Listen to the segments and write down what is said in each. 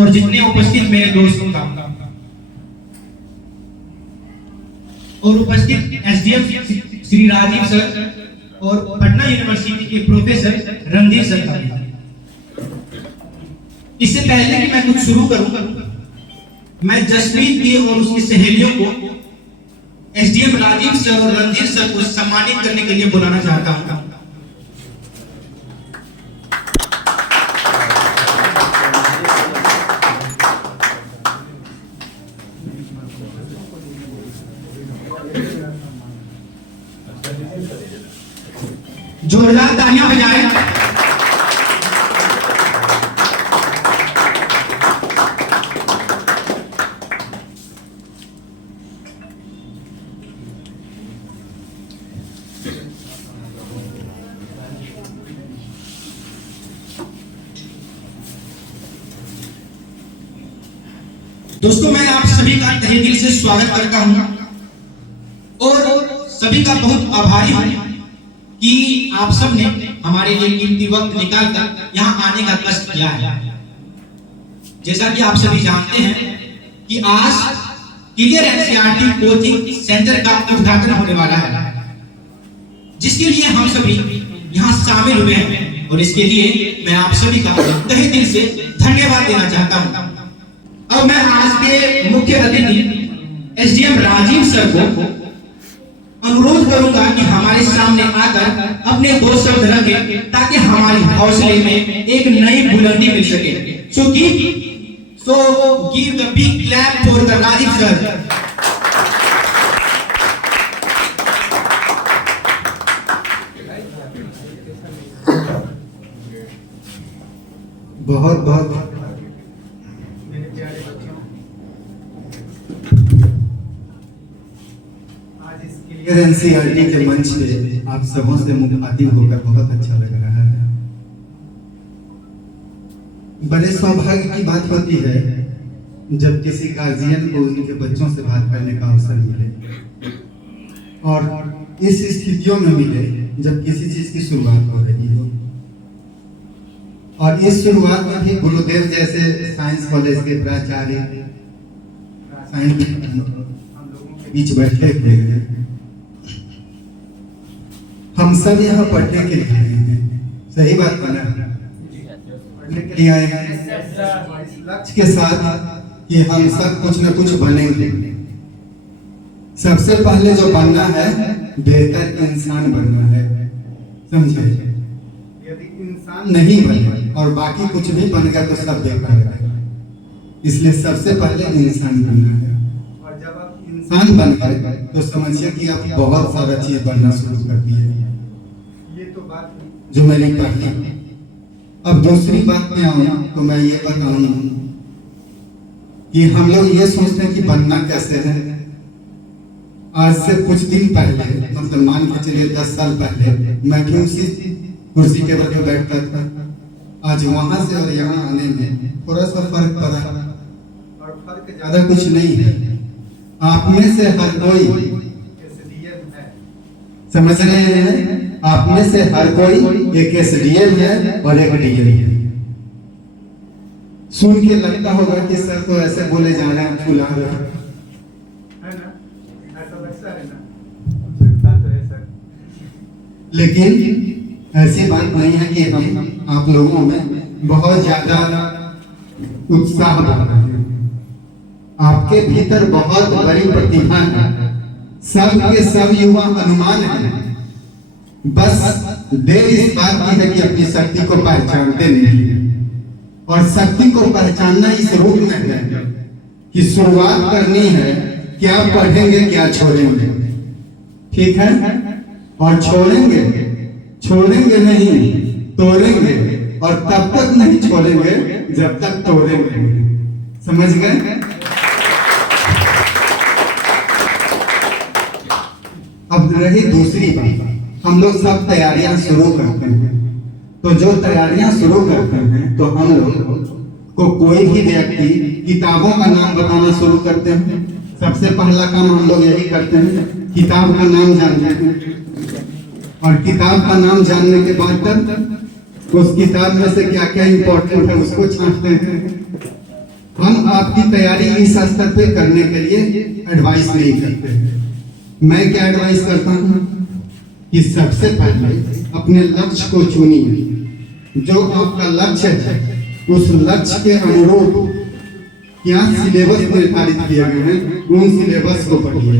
और जितने उपस्थित मेरे दोस्तों का और उपस्थित एसडीएम श्री राजीव सर और पटना यूनिवर्सिटी के प्रोफेसर रणधीर सर का। इससे पहले कि मैं कुछ शुरू करूं, मैं जसप्रीत जी और उसकी सहेलियों को एसडीएम राजीव सर और रणधीर सर को सम्मानित करने के लिए बुलाना चाहता हूं। जोरदार तालियां बजाएं। दोस्तों, मैं आप सभी का तहे दिल से स्वागत करता हूं और सभी का बहुत आभारी हूं कि आप सब ने हमारे लिए कीमती वक्त निकालकर यहाँ आने का कष्ट किया है। जैसा कि आप सभी जानते हैं कि आज क्लियर एनसीईआरटी कोचिंग सेंटर का उद्घाटन होने वाला है, जिसके लिए हम सभी यहाँ शामिल हुए हैं और इसके लिए मैं आप सभी का तहे दिल से धन्यवाद देना चाहता हूँ। अब मैं आज के मुख्य अतिथि एसडीएम राजीव सर को अनुरोध करूंगा कि हमारे सामने आकर अपने दो शब्द रखें ताकि हमारी हौसले में एक नई बुलंदी मिल सके। So give the big clap for the Rajeev sir. बहुत बहुत एनसीईआरटी के मंच पे आप सबों से मुखातिब होकर बहुत अच्छा लग रहा है। बड़े सौभाग्य की बात होती है जब किसी गार्जियन को उनके बच्चों से बात करने का अवसर मिले और इस स्थितियों में मिले जब किसी चीज की शुरुआत हो रही हो। और इस शुरुआत में भी गुरुदेव जैसे साइंस कॉलेज के प्राचार्य हम लोगों के बीच बैठे हुए हैं। हम सब यहाँ पढ़ने के लिए आए हैं, सही बात बना, पढ़ने के लिए आए हैं इस लक्ष्य के साथ कि हम सब कुछ न कुछ बनेंगे। सबसे पहले जो बनना है बेहतर इंसान बनना है, समझे? यदि इंसान नहीं बने और बाकी कुछ भी बन गया तो सब बेकार है। इसलिए सबसे पहले इंसान बनना है और जब आप इंसान बन गए तो समझिए कि आप बहुत सारा चीज बनना शुरू कर दिए। तो बात जो मैंने पढ़ी। अब दूसरी बात में आऊं तो मैं ये बताऊं कि हम लोग ये सोचते हैं कि बनना कैसे है। आज से कुछ दिन पहले, मतलब मान के चलिए 10 साल पहले, मैं भी उसी कुर्सी टेबल पे बैठता था। आज वहां से और यहाँ आने में थोड़ा सा फर्क पड़ा और फर्क ज्यादा कुछ नहीं है। आप में से हर कोई समझ रहे हैं, आप में से हर कोई एक एसडीएम है और एक डीएम है। सुन के लगता होगा कि सर तो ऐसे बोले जा रहे हैं, फुला रहे हैं, है ना? ऐसा वैसा है ना? लगता तो है सर, लेकिन ऐसी बात नहीं है कि हम आप लोगों में बहुत ज्यादा उत्साह बढ़ रहा है। आपके भीतर बहुत बड़ी प्रतिभा है। सब के सब युवा हनुमान हैं, बस देर इस बात की है कि अपनी शक्ति को पहचानते नहीं है। और शक्ति को पहचानना इस रूप में है कि शुरुआत करनी है, क्या पढ़ेंगे क्या छोड़ेंगे, ठीक है? और छोड़ेंगे नहीं, तोड़ेंगे, और तब तक नहीं छोड़ेंगे जब तक तोड़ेंगे। समझ गए? अब रही दूसरी बात, हम लोग सब तैयारियां शुरू करते हैं। तो जो तैयारियां शुरू करते हैं तो हम लोग को कोई भी व्यक्ति किताबों का नाम बताना शुरू करते हैं। सबसे पहला काम हम लोग यही करते हैं, किताब का नाम जानते हैं। और किताब का नाम जानने के बाद तक उस किताब में से क्या क्या इंपॉर्टेंट है उसको छांटते हैं। हम आपकी तैयारी इस स्तर पे करने के लिए एडवाइस नहीं करते। मैं क्या एडवाइस करता हूँ कि सबसे पहले अपने लक्ष्य को चुनिए। जो आपका लक्ष्य है उस लक्ष्य के अनुरूप क्या सिलेबस निर्धारित किए गए हैं, उन सिलेबस को पढ़िए।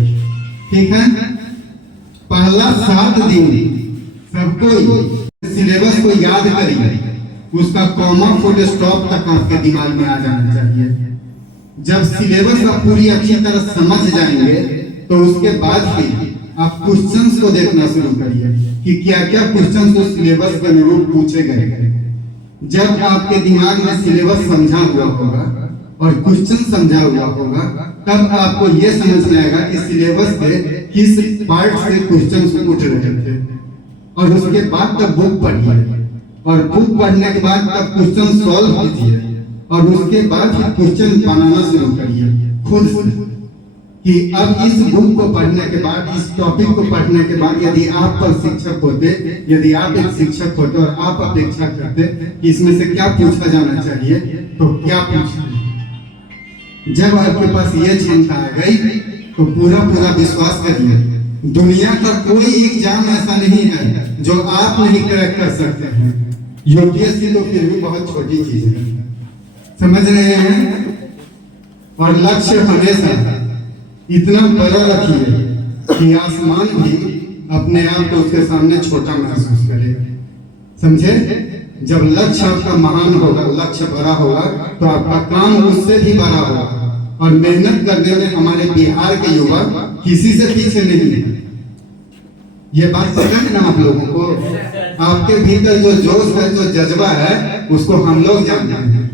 ठीक है, पहला 7 दिन सबको सिलेबस को याद करिए, उसका कॉमा फुल स्टॉप तक आपके दिमाग में आ जाना चाहिए। जब सिलेबस आप पूरी अच्छी तरह समझ जाएंगे तो उसके बाद फिर आप क्वेश्चंस को देखना शुरू करिए कि क्या क्या क्वेश्चंस उस सिलेबस के अनुरूप पूछे गए हैं। जब आपके दिमाग में सिलेबस समझा हुआ होगा और क्वेश्चन समझा हुआ होगा, तब आपको यह समझ में आएगा कि सिलेबस के किस पार्ट से क्वेश्चन उठ रहे थे। और उसके बाद तब बुक पढ़िए, और बुक पढ़ने के बाद तब क्वेश्चन सॉल्व कीजिए, और उसके बाद फिर क्वेश्चन बनाना शुरू करिए खुद से। कि अब इस बुक को पढ़ने के बाद, इस टॉपिक को पढ़ने के बाद, यदि आप पर शिक्षक होते, यदि आप एक शिक्षक होते और आप अपेक्षा करते कि इसमें से क्या पूछा जाना चाहिए, तो क्या पूछते। जब आपके पास ये क्षमता आ गई तो पूरा विश्वास करिए, दुनिया का कोई एग्जाम ऐसा नहीं है जो आप नहीं क्रैक कर सकते हैं। यूपीएससी तो फिर भी बहुत छोटी चीज है, समझ रहे हैं। और लक्ष्य हमेशा इतना बड़ा रखिए कि आसमान भी अपने आप को उसके सामने छोटा महसूस करे, समझे। जब लक्ष्य आपका महान होगा, लक्ष्य बड़ा होगा, तो आपका काम उससे भी बड़ा होगा। और मेहनत करने में हमारे बिहार के युवा किसी से पीछे नहीं है। ये बात समझ ना आप लोगों को। आपके भीतर जो जोश है, जो जज्बा है, उसको हम लोग जानते हैं।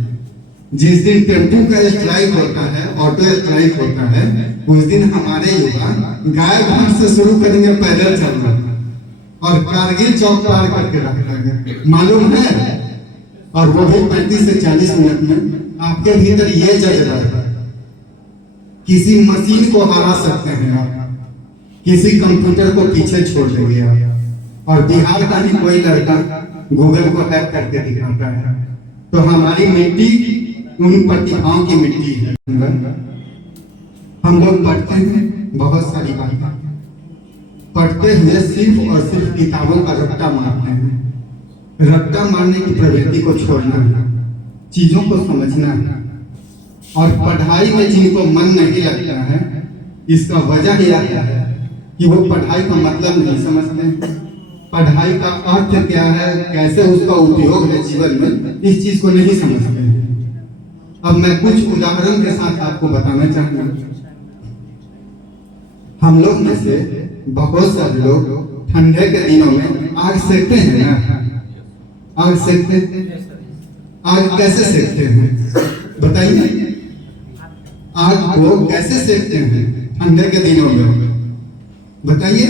जिस दिन टेम्पू का स्ट्राइक होता है, ऑटो स्ट्राइक होता है, उस दिन हमारे युवा गाय भैंस से शुरू करेंगे पैदल चलना, और कारगिल चौक पार करके रख देंगे, मालूम है। और वो भी 35 से 40 मिनट में। आपके भीतर ये जज्बा है, किसी मशीन को हरा सकते हैं आप, किसी कंप्यूटर को पीछे छोड़ देंगे आप। और बिहार का ही कोई लड़का गूगल को हैक करके दिखाता है। तो हमारी मिट्टी उन प्रतिभाओं की मिट्टी है। हम लोग पढ़ते हैं बहुत सारी बातें, पढ़ते हुए सिर्फ और सिर्फ किताबों का रट्टा मारते हैं। रट्टा मारने की प्रवृत्ति को छोड़ना है, चीजों को समझना है। और पढ़ाई में जिनको मन नहीं लगता है, इसका वजह यह है कि वो पढ़ाई का मतलब नहीं समझते। पढ़ाई का अर्थ क्या है, कैसे उसका उपयोग है जीवन में, इस चीज को नहीं समझते हैं। अब मैं कुछ उदाहरण के साथ आपको बताना चाहूंगा। हम लोग में से बहुत सारे लोग ठंडे के दिनों में आग सेकते हैं ना। आग सेकते, आग कैसे सेकते हैं बताइए। आग को कैसे सेकते हैं ठंडे के दिनों में, बताइए।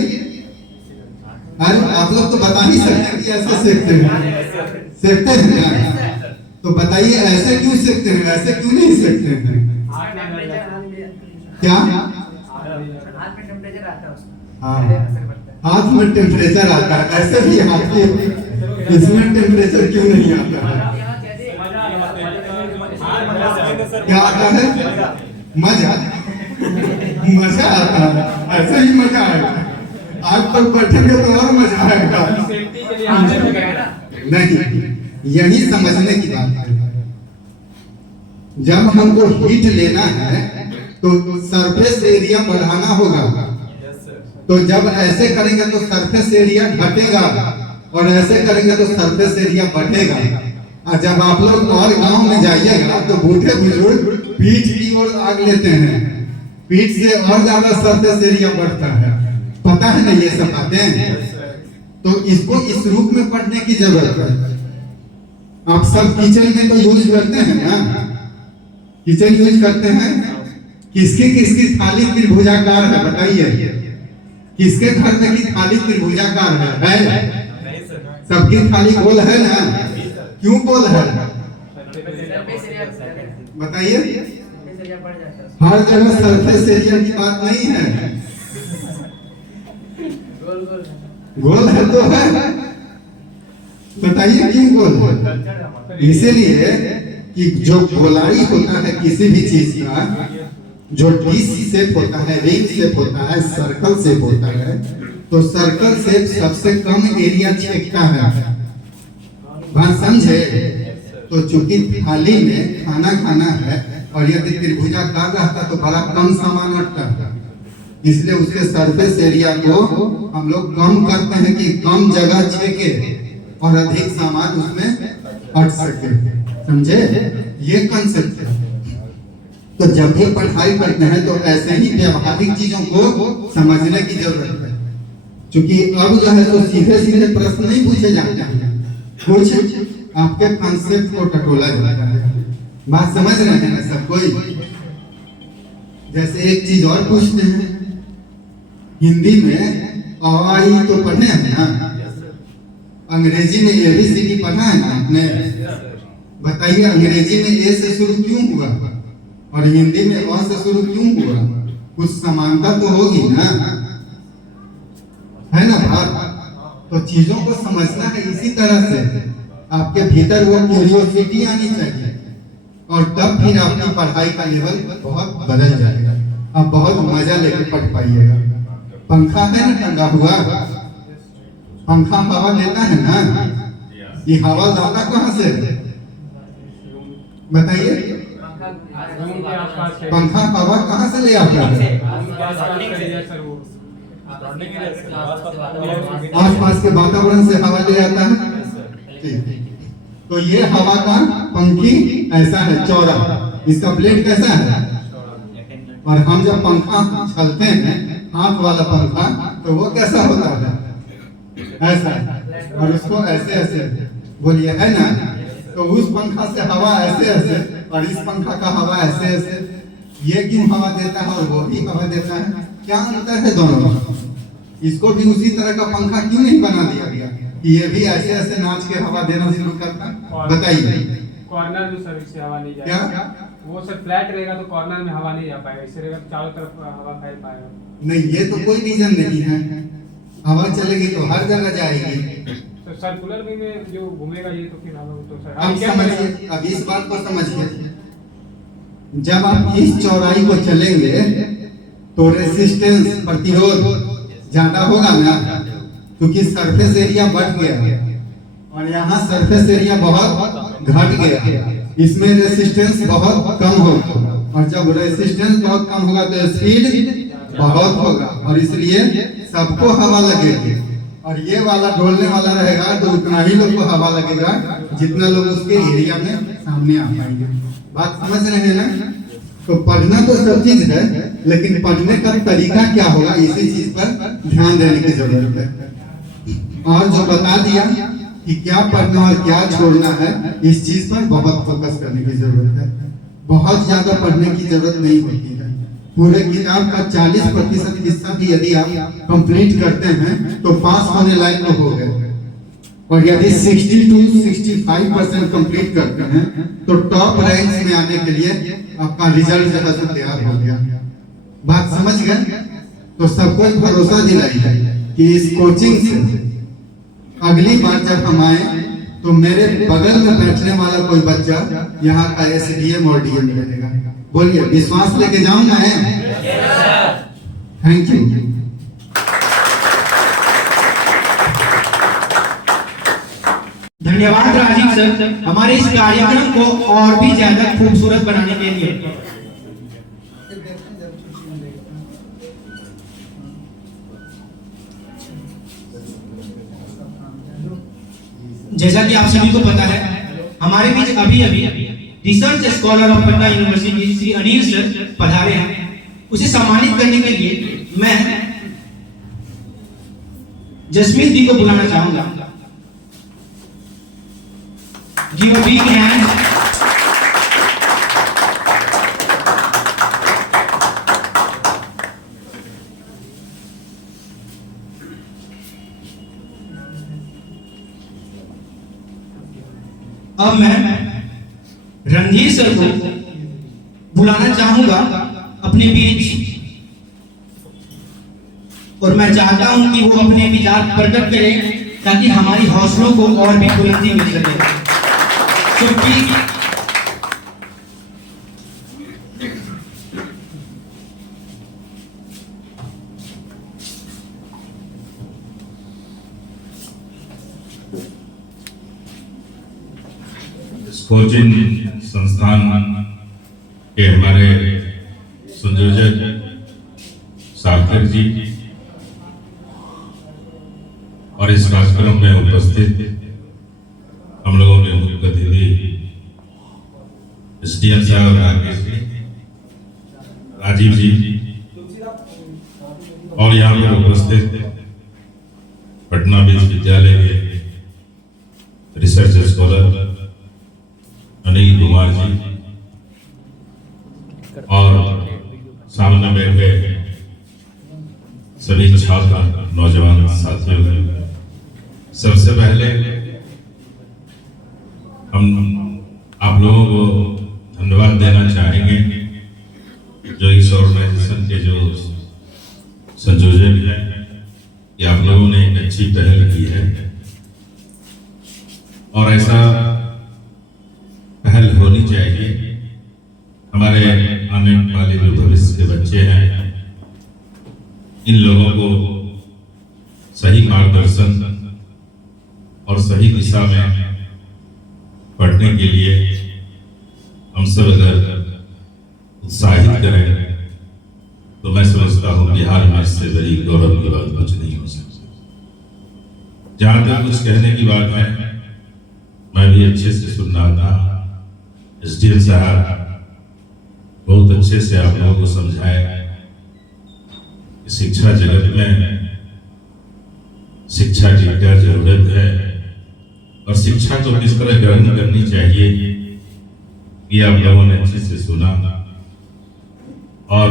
अरे आप लोग तो बता ही सकते हैं कि ऐसे सेकते हैं, सेकते हैं ना। तो बताइए ऐसे क्यों सेकते हैं, ऐसे क्यों नहीं सेकते हैं। क्या हाँ, हाथ में टेम्परेचर आता है, ऐसे भी हाथ के इसमें टेम्परेचर क्यों नहीं आता है। क्या आता है, मजा, मजा आता है, ऐसे ही मजा आएगा। आग पर बैठेंगे तो और मजा आएगा। नहीं, यही समझने की बात है। जब हमको हीट लेना है तो सरफेस एरिया बढ़ाना होगा। तो जब ऐसे करेंगे तो सरफेस एरिया घटेगा, और ऐसे करेंगे तो सरफेस एरिया बढ़ेगा। और जब आप लोग और गांव में जाइएगा तो बूढ़े बुजुर्ग पीठ की ओर आग लेते हैं, पीठ से और ज्यादा सरफेस एरिया बढ़ता है। पता है ना ये सब बातें। तो इसको इस रूप में पढ़ने की जरूरत है। आप सब किचन में तो यूज करते हैं ना, किचन यूज करते हैं। किसकी किसकी थाली त्रिभुजाकार है बताइए। किसके घर में की थाली त्रिभुजाकार है? सबकी थाली गोल है ना। क्यों गोल है बताइए। हर जगह सरफेस एरिया की बात नहीं है। गोल है तो है, बताइए क्यों गोल है। इसीलिए कि जो गोलाई होता है किसी भी चीज का, जो डिश शेप होता है, रिंग शेप होता है, सर्कल शेप होता है, तो सर्कल शेप सबसे कम एरिया छेकता है। बात समझे? तो चूंकि थाली में खाना खाना है और यदि त्रिभुजाकार रहता तो बड़ा कम सामान हटता है, इसलिए उसके सरफेस एरिया को हम लोग कम करते हैं कि कम जगह छेके और अधिक सामान उसमें हट सके। समझे? ये कंसेप्ट है। तो जब भी पढ़ाई करते हैं तो ऐसे ही व्यवहारिक चीजों को समझने की जरूरत है, क्योंकि अब जो है तो सीधे सीधे प्रश्न नहीं पूछे जाते हैं, कुछ आपके कंसेप्ट को टटोला जाता है। बात समझ रहे हैं ना सब कोई? जैसे एक चीज और पूछते हैं, हिंदी में अवाई तो पढ़े हैं ना, अंग्रेजी में ABCD पढ़ा है ना आपने? बताइए अंग्रेजी में ए से शुरू क्यों हुआ और हिंदी में अ से शुरू क्यों हुआ? कुछ समानता तो होगी ना, है ना बात? तो चीजों को समझना है इसी तरह से, आपके भीतर वो क्यूरियोसिटी आनी चाहिए और तब फिर आपकी पढ़ाई का लेवल बहुत बदल जाएगा, आप बहुत मजा लेके पढ़ पाइएगा। पंखा है ना टंगा हुआ, पंखा हवा लेता है ना, ये हवा लाता कहाँ से? बताइए, पंखा हवा कहाँ से ले आता है? आसपास के वातावरण से हवा ले आता है। तो ये हवा का पंखी ऐसा है, चौड़ा, इसका ब्लेड कैसा है? और हम जब पंखा चलते हैं हाथ वाला पंखा, तो वो कैसा होता है? ऐसा, और उसको ऐसे ऐसे बोलिए, है ना? तो उस पंखा से हवा ऐसे ऐसे और इस पंखा का हवा ऐसे ऐसे, ये क्यों हवा देता है और वो भी हवा देता है? क्या अंतर है दोनों में? इसको भी उसी तरह का पंखा क्यों नहीं बना दिया गया कि ये भी ऐसे ऐसे नाच के हवा देना शुरू करता? बताइए। कॉर्नर में सर से हवा नहीं क्या? जाएगा, वो सर फ्लैट रहेगा तो कॉर्नर में हवा नहीं जा पाएगा, इसे रहेगा तो चारों तरफ हवा फैल पाएगा। नहीं, ये तो कोई रीजन नहीं है, हवा चलेगी तो हर जगह जाएगी। तो सर्कुलर में जो घूमेगा ये तो फिर हवा तो सर अब समझिए, अब इस बात को समझिए, जब आप इस चौड़ाई को चलेंगे तो रेसिस्टेंस, प्रतिरोध ज्यादा होगा ना, क्योंकि सरफेस एरिया बढ़ गया और यहाँ सरफेस एरिया बहुत घट गया, इसमें रेसिस्टेंस बहुत कम होगा, और जब रेसिस्टेंस बहुत कम होगा तो स्पीड बहुत होगा, और इसलिए सबको हवा लगेगी। और ये वाला ढोलने वाला रहेगा तो उतना ही लोग को हवा लगेगा जितना लोग उसके एरिया में सामने आ पाएंगे। बात समझ रहे हैं ना? तो पढ़ना तो सब चीज है, लेकिन पढ़ने का तरीका क्या होगा, इसी चीज पर ध्यान देने की जरूरत है। और जो बता दिया कि क्या पढ़ना और क्या छोड़ना है, इस चीज पर बहुत फोकस करने की जरूरत है। बहुत ज्यादा पढ़ने की जरूरत नहीं होती है, पूरे किताब का 40% हिस्सा भी यदि आप कंप्लीट करते हैं तो पास होने लायक तो हो गए, और यदि 60 to 65% कंप्लीट करते हैं तो टॉप रैंक्स में आने के लिए आपका रिजल्ट जो है तैयार हो गया। बात समझ गए? तो सबको भरोसा दिलाइए कि इस कोचिंग से अगली बार जब हम आए तो मेरे बगल में बैठने वाला कोई बच्चा यहाँ का SDM और DM बनेगा। बोलिए, विश्वास लेके जाऊं ना है? Thank you. धन्यवाद राजीव सर, हमारे इस कार्यक्रम को और भी ज्यादा खूबसूरत बनाने के लिए। जैसा कि आप सभी को पता है, हमारे बीच अभी research scholar of Patna university Shri Anil sir पधारे हैं। उसे सम्मानित करने के लिए मैं जसमीत दी को बुलाना चाहूंगा। Give a big hand. अब मैं रणधीर सर को बुलाना चाहूंगा अपने बीच, और मैं चाहता हूं कि वो अपने विचार प्रकट करें ताकि हमारी हौसलों को और भी बुलंदी मिल सके। So please कोचिंग संस्थान के हमारे संयोजक सार्थक जी और इस कार्यक्रम में उपस्थित हम लोगों के मुख्य अतिथि एसडीएम साहब राकेश जी, राजीव जी और यहाँ पर उपस्थित पटना विश्वविद्यालय के रिसर्च स्कॉलर अनिल कुमार जी और सामने बैठे सभी छात्र नौजवान साथियों, सबसे पहले हम आप लोगों को धन्यवाद देना चाहेंगे जो इस ऑर्गेनाइजेशन के जो संयोजक हैं कि आप लोगों ने एक अच्छी पहल की है और ऐसा पहल होनी चाहिए। हमारे आने वाले जो भविष्य के बच्चे हैं इन लोगों को सही मार्गदर्शन और सही दिशा में पढ़ने के लिए हम सब अगर उत्साहित करें तो मैं समझता हूँ बिहार में इससे बड़ी गौरव की बात कुछ नहीं हो सकती। जहाँ तक कुछ कहने की बात है, मैं भी अच्छे से सुन रहा था। एसडीएम साहब बहुत अच्छे से आप लोगों को समझाए कि शिक्षा जगत में शिक्षा की क्या जरूरत है और शिक्षा को किस तरह ग्रहण करनी चाहिए, ये आप लोगों ने अच्छे से सुना। और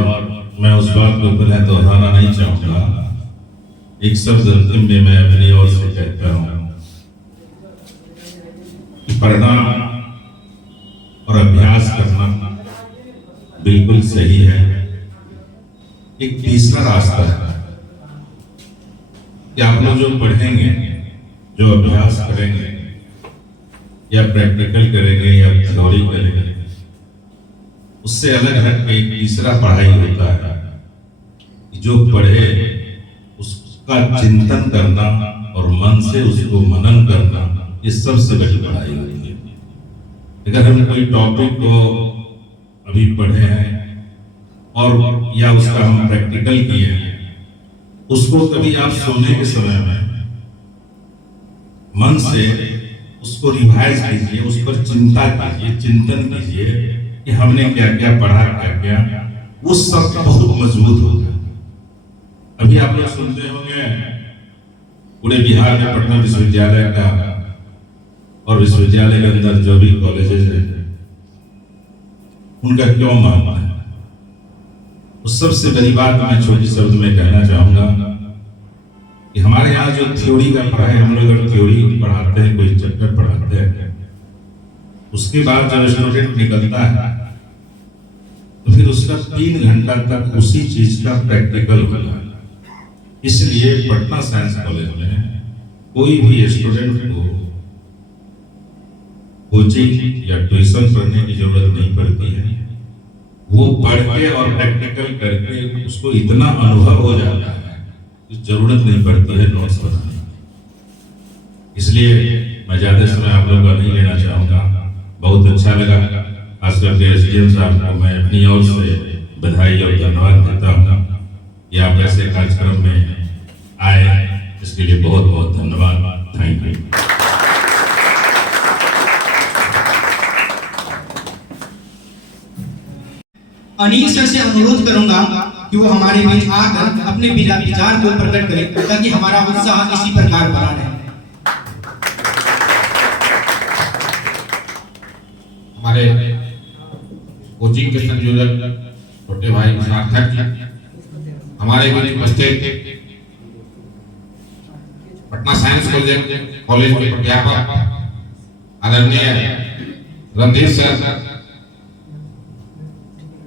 मैं उस बात को पुनः दोहराना नहीं चाहूंगा। एक शब्द अंतिम में मैं अपनी ओर से कहता हूं कि पढ़ना और अभ्यास करना बिल्कुल सही है। एक तीसरा रास्ता है कि आप लोग जो पढ़ेंगे, जो अभ्यास करेंगे या प्रैक्टिकल करेंगे या थ्योरी करेंगे, उससे अलग हट के एक तीसरा पढ़ाई होता है कि जो पढ़े उसका चिंतन करना और मन से उसको मनन करना, ये सबसे बड़ी पढ़ाई होती है। अगर हम कोई टॉपिक को अभी पढ़े हैं और या उसका हम प्रैक्टिकल किए हैं, उसको कभी आप सोने के समय में मन से उसको रिवाइज कीजिए, उस पर चिंता कीजिए, चिंतन कीजिए कि हमने क्या क्या पढ़ा, क्या क्या, वो सब बहुत मजबूत होगा। अभी आप लोग सुनते होंगे पूरे बिहार में पटना विश्वविद्यालय का और विश्वविद्यालय के अंदर जो भी कॉलेजेस हैं उनका क्यों मानना है। उस सबसे बड़ी बात मैं छोटी शब्द में कहना चाहूंगा कि हमारे यहाँ जो थ्योरी का पढ़ाई, हम लोग अगर थ्योरी पढ़ाते हैं, कोई चैप्टर पढ़ाते हैं, उसके बाद जब स्टूडेंट निकलता है तो फिर उसका 3 घंटा तक उसी चीज का प्रैक्टिकल होगा। इसलिए पटना साइंस कॉलेज में कोई भी स्टूडेंट को कोचिंग या ट्यूशन पढ़ने की जरूरत नहीं पड़ती है। वो पढ़ के और प्रैक्टिकल करके उसको इतना अनुभव हो जाता है कि जरूरत नहीं पड़ती है नोट्स बनाने। इसलिए मैं ज्यादा समय आप लोगों का नहीं लेना चाहूंगा। बहुत अच्छा लगा, खास करके एसडीएम साहब को मैं अपनी ओर से बधाई और धन्यवाद देता हूँ कि आप ऐसे कार्यक्रम में आए, इसके लिए बहुत बहुत धन्यवाद। Thank you. अनिल सर से अनुरोध करूंगा कि वो हमारे बीच आकर अपने विचार को प्रकट करें ताकि हमारा उत्साह इसी प्रकार बना रहे। हमारे कोचिंग के संयोजक छोटे भाई सार्थक जी, हमारे बीच उपस्थित पटना साइंस कॉलेज के प्राध्यापक आदरणीय रणधीर सर,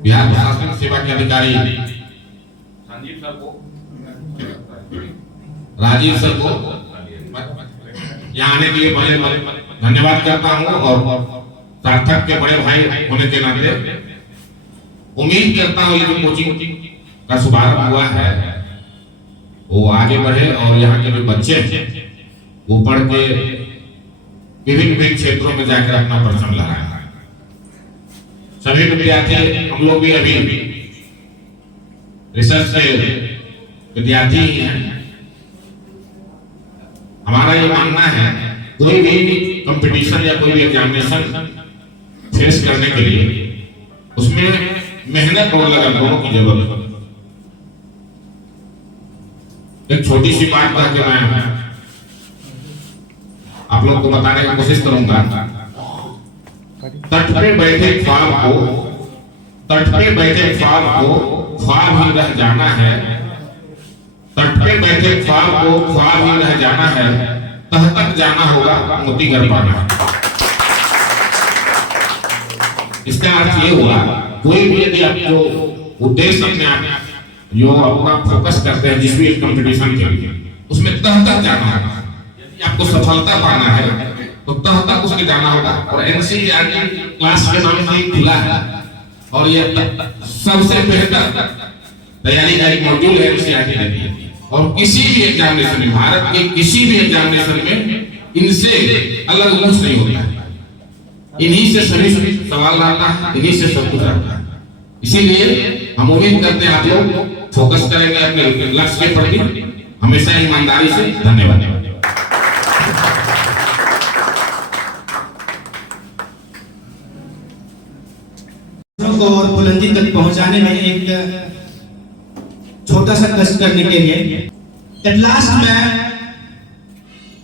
बिहार प्रशासनिक सेवा के अधिकारी राजीव सर को यहाँ आने के लिए बड़े धन्यवाद करता हूँ और सार्थक के बड़े भाई होने के नाते उम्मीद करता हूँ ये जो कोचिंग का शुभारंभ हुआ है वो आगे बढ़े और यहाँ के जो बच्चे वो पढ़ के विभिन्न विभिन्न क्षेत्रों में जाकर अपना परचम लहराया। सभी विद्यार्थी, हम लोग भी अभी रिसर्च के विद्यार्थी ही हैं। हमारा ये मानना है कोई भी कंपटीशन या कोई भी एग्जामिनेशन फेस करने के लिए उसमें मेहनत और लगन दोनों की जरूरत है। एक छोटी सी बात कह के मैं आप लोग को बताने की कोशिश करूंगा। तट पे बैठे ख्वाब को, तट पे बैठे ख्वाब को ख्वाब ही रह जाना है। तट पे बैठे ख्वाब को ख्वाब ही रह जाना है। तह तक जाना होगा, मोती घर पाना। इसका अर्थ ये हुआ, कोई भी यदि आप जो उद्देश्य अपने आप जो अपना फोकस करते हैं जिस भी कंपटीशन के लिए, उसमें तह तक जाना होगा। यदि आपको सफलता पाना है तो तह तक उसके जाना होगा। और एनसीईआरटी क्लास के नाम से खुला है और ये सबसे बेहतर तैयारी का एक मॉड्यूल है एनसीईआरटी देती है। और किसी भी एग्जामिनेशन में, भारत के किसी भी एग्जामिनेशन में इनसे अलग कुछ नहीं होता है। इन्हीं से सभी सवाल आता है, इन्हीं से सब कुछ आता है। इसीलिए हम उम्मीद करते हैं आप लोग फोकस करेंगे अपने लक्ष्य के प्रति हमेशा ईमानदारी से। धन्यवाद। को और बुलंदी तक पहुंचाने में एक छोटा सा कष्ट करने के लिए एट लास्ट मैं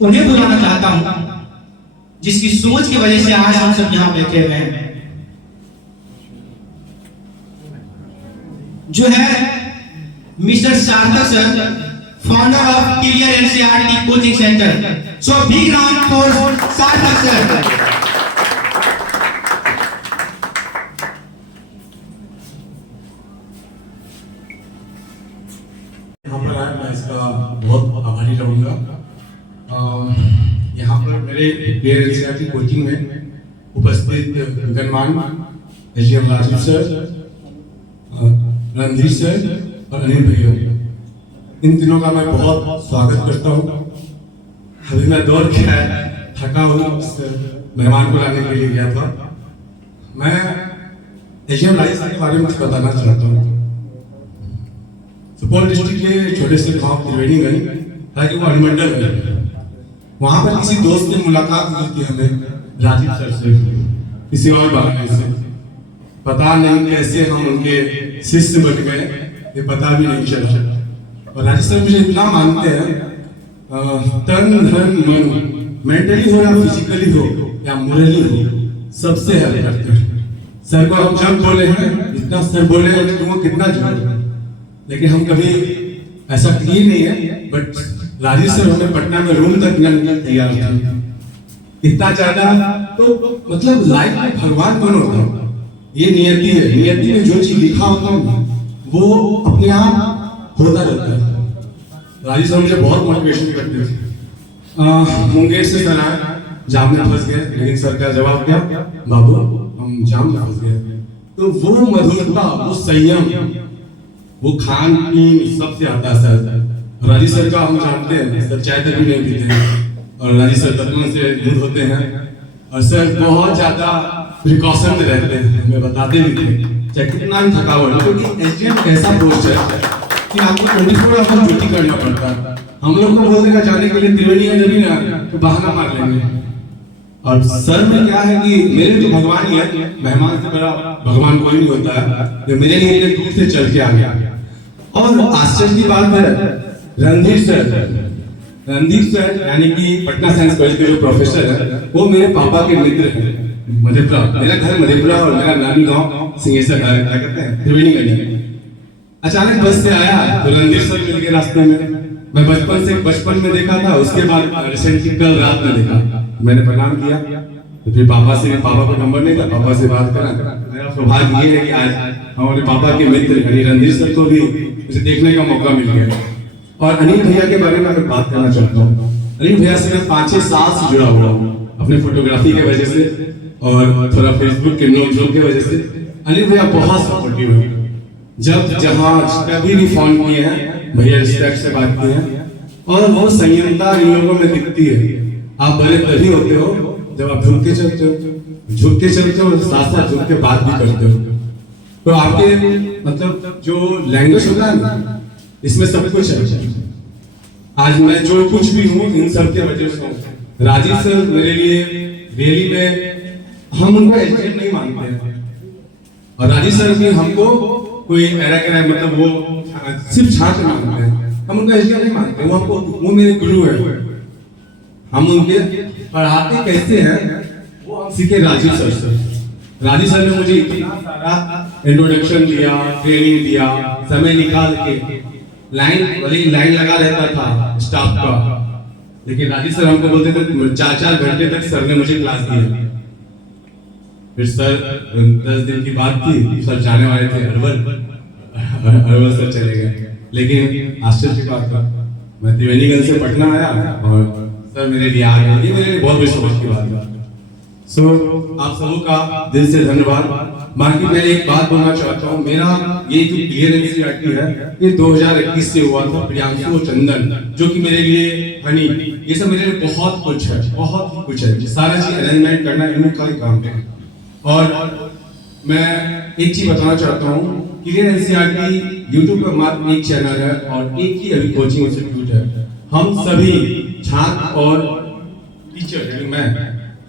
उन्हें बुलाना चाहता हूं जिसकी सोच की वजह से आज हम सब यहां बैठे हुए हैं, जो है मिस्टर सार्थक sir, founder of clear NCERT coaching centre. So big round for सार्थक सर। यहाँ पर आया, मैं इसका बहुत आभारी रहूँगा। यहाँ पर मेरे एनसीईआरटी कोचिंग में उपस्थित गणमान्य AGM Rajeev sir, Randhir sir और अनिल भैया, इन तीनों का मैं बहुत स्वागत करता हूँ। अभी मैं दौड़ के थका हूँ, मेहमान को लाने के लिए गया था। मैं एजीएम राजीव सर के बारे में कुछ बताना चाहता हूँ। सुपौल डिस्ट्रिक्ट के छोटे से गांव त्रिवेणीगंज, हालांकि वो अनुमंडल है, वहां पर किसी दोस्त की मुलाकात हुई थी हमें राजीव सर से, किसी और बहाने से। पता नहीं कैसे हम उनके शिष्य बन गए, ये पता भी नहीं चला। और राजीव सर मुझे इतना मानते हैं, तन धन मन, मेंटली हो या फिजिकली हो या मोरली हो, सबसे हेल्प करते हैं। सर को हम जब बोले हैं, इतना सर बोले हैं तुमको कितना जरूरत, लेकिन हम कभी ऐसा किए नहीं है। बट राजीव सर हमें पटना में रूम तक मिलने तैयार थे, इतना ज्यादा। तो मतलब लाइफ में भगवान कौन होता है? ये नियति है। नियति में जो चीज लिखा होता है वो अपने आप होता रहता है। राजीव सर मुझे बहुत मोटिवेशन करते थे। मुंगेर से सर आए, जाम में फंस गए, लेकिन सर का जवाब क्या, बाबू हम जाम में फंस गए। तो वो मधुरता, वो संयम, वो खान पीन सबसे आता है सर। राजीव सर का हम जानते हैं, सर चाय तक भी नहीं पीते हैं और राजीव सर तत्वों से दूर होते हैं। और सर बहुत ज्यादा प्रिकॉशन में रहते हैं, हमें बताते भी थे चाहे कितना भी थकावट, क्योंकि एसडीएम ऐसा पोस्ट है कि आपको 24 आवर ड्यूटी करना पड़ता है। हम लोग को बोलने का जाने के लिए त्रिवेणी है जब ना तो बहाना मार लेंगे। और सर में क्या है कि मेरे जो भगवान ही है, मेहमान से बड़ा भगवान कोई नहीं होता है, जो मेरे लिए इतने दूर से चल के आ गया। और आश्चर्य की बात है, रणधीर सर यानी कि पटना साइंस कॉलेज के जो प्रोफेसर है, वो मेरे पापा के मित्र हैं। मधेपुरा, मेरा घर मधेपुरा और मेरा नानी गांव सिंहेश्वर है, क्या कहते हैं, त्रिवेणीगंज। अचानक बस से आया तो रणधीर सर मिल के रास्ते में। मैं बचपन में देखा था, उसके बाद रिसेंटली कल रात में देखा, मैंने प्रणाम किया। तो फिर पापा को नंबर नहीं था, पापा से बात करा। मेरा सौभाग्य ये है कि आज हमारे पापा के मित्र यानी रणधीर सर को भी मुझे देखने का मौका मिल गया। और अनिल भैया के बारे में मैं बात करना चाहता हूँ। अनिल भैया से मैं 5-6 साल से जुड़ा हुआ हूँ, अपने फोटोग्राफी की वजह से और थोड़ा फेसबुक के नोट की वजह से। अनिल भैया बहुत सपोर्टिव है, जब जहाँ कभी भी फोन किए हैं भैया रिस्पेक्ट से बात की है। और वो संयमता इन लोगों में दिखती है। आप बड़े तभी होते हो जब आप झुक के चलते हो और साथ साथ झुक के बात भी करते हो, तो आपके मतलब जो लैंग्वेज होता है ना, इसमें सब कुछ है। आज मैं जो कुछ भी हूँ इन सब के वजह से हूँ। राजीव सर मेरे लिए रियली में, हम उनको एजुकेट नहीं मानते हैं, और राजीव सर भी हमको कोई एरा मतलब वो सिर्फ छात्र मानते हैं, हम उनको एजुकेट नहीं मानते। वो मेरे गुरु है। हम उनके पढ़ाते कैसे हैं वो हम सीखे राजीव सर से। राजीव सर ने मुझे इतना सारा इंट्रोडक्शन दिया, ट्रेनिंग दिया, समय निकाल के लाइन लगा रहता था स्टाफ का, लेकिन राजीव सर हमको बोलते थे 4-4 घंटे तक सर ने मुझे क्लास दिया। फिर सर 10 दिन की बात थी, सर जाने वाले थे अरवल सर चले गए। लेकिन आश्चर्य की बात था, मैं त्रिवेणीगंज से पटना आया और सर मेरे लिए आ गए। ये मेरे लिए बहुत विश्वास की बात है। सो आप सबों का दिल से धन्यवाद। बाकी मैं एक बात बोलना चाहता हूँ, मेरा ये जो क्लियर एनसीईआरटी है ये 2021 से हुआ था। प्रियांशु चंदन जो कि मेरे लिए हनी, ये सब मेरे लिए बहुत कुछ है, बहुत कुछ है। सारा चीज अरेंजमेंट करना इनका ही काम है। और मैं एक चीज बताना चाहता हूँ, क्लियर एनसीईआरटी यूट्यूब पर मात्र एक चैनल है और एक ही अभी कोचिंग इंस्टीट्यूट है। हम सभी छात्र और टीचर यानी मैं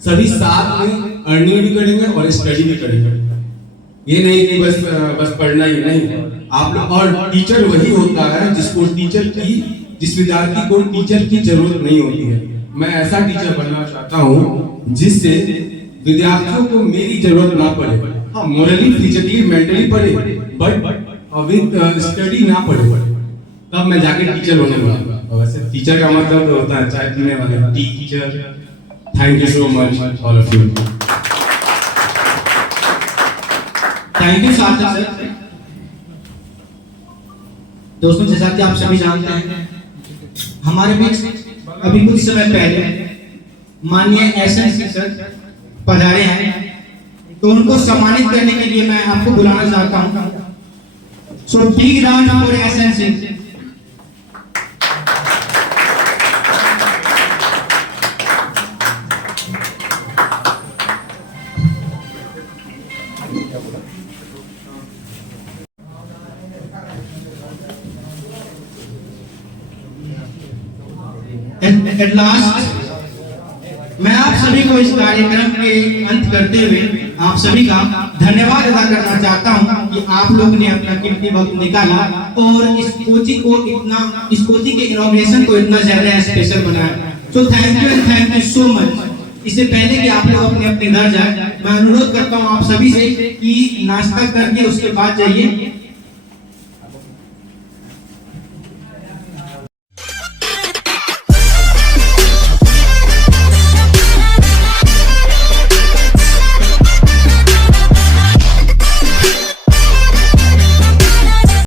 सभी साथ में अर्निंग भी करेंगे और स्टडी भी करेंगे। ये नहीं कि बस पढ़ना ही नहीं, आप लोग। और टीचर वही होता है जिस विद्यार्थी को टीचर की जरूरत नहीं होती है। मैं ऐसा टीचर बनना चाहता हूँ जिससे विद्यार्थियों को मेरी जरूरत ना पड़े। हाँ, मोरली, फिजिकली, मेंटली पढ़े, बट विद स्टडी ना पढ़े, तब मैं जाके टीचर बनूंगा। और वैसे टीचर का मतलब तो होता है चाय पीने वाले teacher. Thank you so much all of you. Thank you सार्थक सर। दोस्तों, जैसा कि आप सभी जानते हैं, हमारे बीच अभी कुछ समय पहले माननीय एसएनसी सर पधारे हैं, तो उनको सम्मानित करने के लिए मैं आपको बुलाना चाहता हूं। So big round for SNC. At last, मैं आप सभी को इस कार्यक्रम के अंत करते हुए आप सभी का धन्यवाद अदा करना चाहता हूं कि आप लोग ने अपना कीमती वक्त निकाला और इस कोचिंग के इनॉग्रेशन को इतना ज्यादा स्पेशल बनाया। So thank you so much. इससे पहले कि आप लोग अपने अपने घर जाए, मैं अनुरोध करता हूं आप सभी से कि नाश्ता करके उसके बाद जाइए।